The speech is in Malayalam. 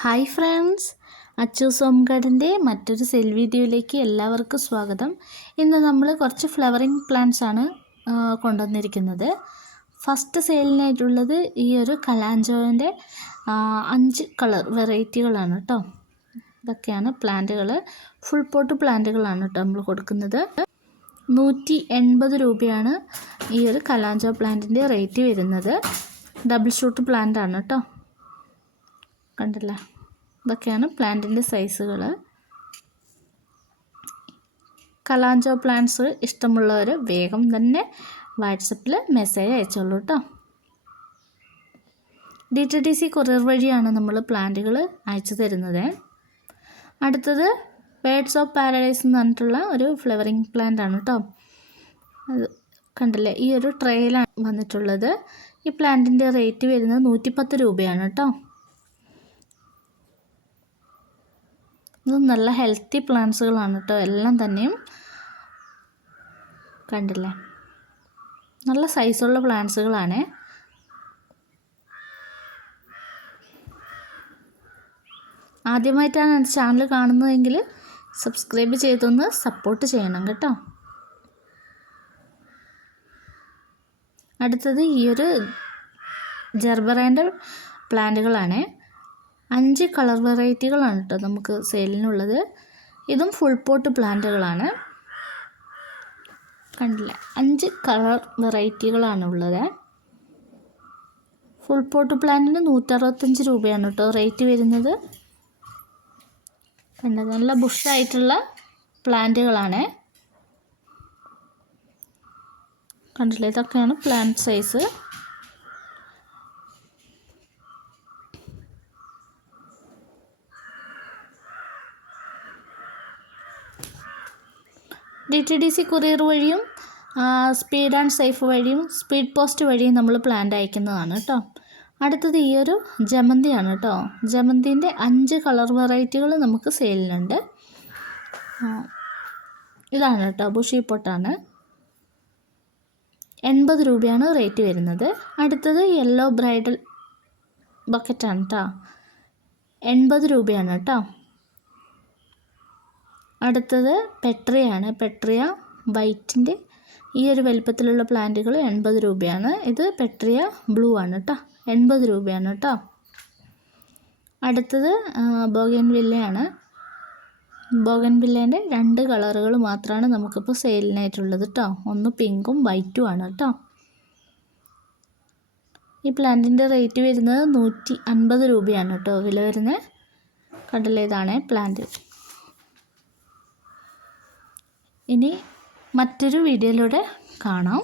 ഹായ് ഫ്രണ്ട്സ്, അച്ചൂസ് ഹോം ഗാർഡൻ്റെ മറ്റൊരു സെയിൽ വീഡിയോയിലേക്ക് എല്ലാവർക്കും സ്വാഗതം. ഇന്ന് നമ്മൾ കുറച്ച് ഫ്ലവറിങ് പ്ലാന്റ്സ് ആണ് കൊണ്ടുവന്നിരിക്കുന്നത്. ഫസ്റ്റ് സെയിലിനായിട്ടുള്ളത് ഈ ഒരു കലാഞ്ചോൻ്റെ 5 കളർ വെറൈറ്റികളാണ് കേട്ടോ. ഇതൊക്കെയാണ് പ്ലാന്റുകൾ. ഫുൾ പോട്ട് പ്ലാന്റുകളാണ് കേട്ടോ നമ്മൾ കൊടുക്കുന്നത്. 180 രൂപയാണ് ഈ ഒരു കലാഞ്ചോ പ്ലാന്റിൻ്റെ റേറ്റ് വരുന്നത്. ഡബിൾ ഷൂട്ട് പ്ലാന്റ് ആണ് കേട്ടോ. കണ്ടില്ലേ, ഇതൊക്കെയാണ് പ്ലാന്റിൻ്റെ സൈസുകൾ. കലാഞ്ചോ പ്ലാന്റ്സ് ഇഷ്ടമുള്ളവർ വേഗം തന്നെ വാട്സപ്പിൽ മെസ്സേജ് അയച്ചോളൂ കേട്ടോ. DTDC കൊറിയർ വഴിയാണ് നമ്മൾ പ്ലാന്റുകൾ അയച്ചു തരുന്നത്. അടുത്തത് ബേർഡ്സ് ഓഫ് പാരഡൈസ് എന്ന് പറഞ്ഞിട്ടുള്ള ഒരു ഫ്ലവറിങ് പ്ലാന്റ് ആണ് കേട്ടോ. അത് കണ്ടില്ലേ, ഈ ഒരു ട്രേയിലാണ് വന്നിട്ടുള്ളത്. ഈ പ്ലാന്റിൻ്റെ റേറ്റ് വരുന്നത് 110 രൂപയാണ് കേട്ടോ. ഇത് നല്ല ഹെൽത്തി പ്ലാന്റ്സുകളാണ് കേട്ടോ. എല്ലാം തന്നെയും കണ്ടില്ലേ, നല്ല സൈസുള്ള പ്ലാന്റ്സുകളാണ്. ആദ്യമായിട്ടാണ് എൻ്റെ ചാനൽ കാണുന്നതെങ്കിൽ സബ്സ്ക്രൈബ് ചെയ്തൊന്ന് സപ്പോർട്ട് ചെയ്യണം കേട്ടോ. അടുത്തത് ഈ ഒരു ജർബറേൻ്റെ പ്ലാന്റുകളാണ്. 5 കളർ വെറൈറ്റികളാണ് കേട്ടോ നമുക്ക് സെയിലിനുള്ളത്. ഇതും ഫുൾ പോട്ട് പ്ലാന്റുകളാണ്. കണ്ടില്ല, 5 കളർ വെറൈറ്റികളാണ് ഉള്ളത്. ഫുൾ പോട്ട് പ്ലാന്റിന് 165 രൂപയാണ് കേട്ടോ റേറ്റ് വരുന്നത്. കണ്ടത് നല്ല ബുഷായിട്ടുള്ള പ്ലാന്റുകളാണ്. കണ്ടില്ലേ, ഇതൊക്കെയാണ് പ്ലാന്റ് സൈസ്. DTDC കൊറിയർ വഴിയും സ്പീഡ് ആൻഡ് സേഫ് വഴിയും സ്പീഡ് പോസ്റ്റ് വഴിയും നമ്മൾ പ്ലാന്റ് അയക്കുന്നതാണ് കേട്ടോ. അടുത്തത് ഈ ഒരു ജമന്തിയാണ് കേട്ടോ. ജമന്തിൻ്റെ 5 കളർ വെറൈറ്റികൾ നമുക്ക് സെയിലിനുണ്ട്. ഇതാണ് കേട്ടോ, ബുഷി പൊട്ടാണ്. 80 രൂപയാണ് റേറ്റ് വരുന്നത്. അടുത്തത് യെല്ലോ ബ്രൈഡൽ ബക്കറ്റാണ് കേട്ടോ. 80 രൂപയാണ് കേട്ടോ. അടുത്തത് പെട്രിയാണ്. പെട്രിയ വൈറ്റിൻ്റെ ഈ ഒരു വലിപ്പത്തിലുള്ള പ്ലാന്റുകൾ 80 രൂപയാണ്. ഇത് പെട്രിയ ബ്ലൂ ആണ് കേട്ടോ. 80 രൂപയാണ് കേട്ടോ. അടുത്തത് ബോഗൻവില്ലയാണ്. ബോഗൻവില്ലേൻ്റെ 2 കളറുകൾ മാത്രമാണ് നമുക്കിപ്പോൾ സെയിലിനായിട്ടുള്ളത് കേട്ടോ. ഒന്ന് പിങ്കും വൈറ്റും ആണ് കേട്ടോ. ഈ പ്ലാന്റിൻ്റെ റേറ്റ് വരുന്നത് 150 രൂപയാണ് കേട്ടോ വില വരുന്നത്. കണ്ടില്ലേ, ഇതാണ് പ്ലാന്റ്. ഇനി മറ്റൊരു വീഡിയോയിലൂടെ കാണാം.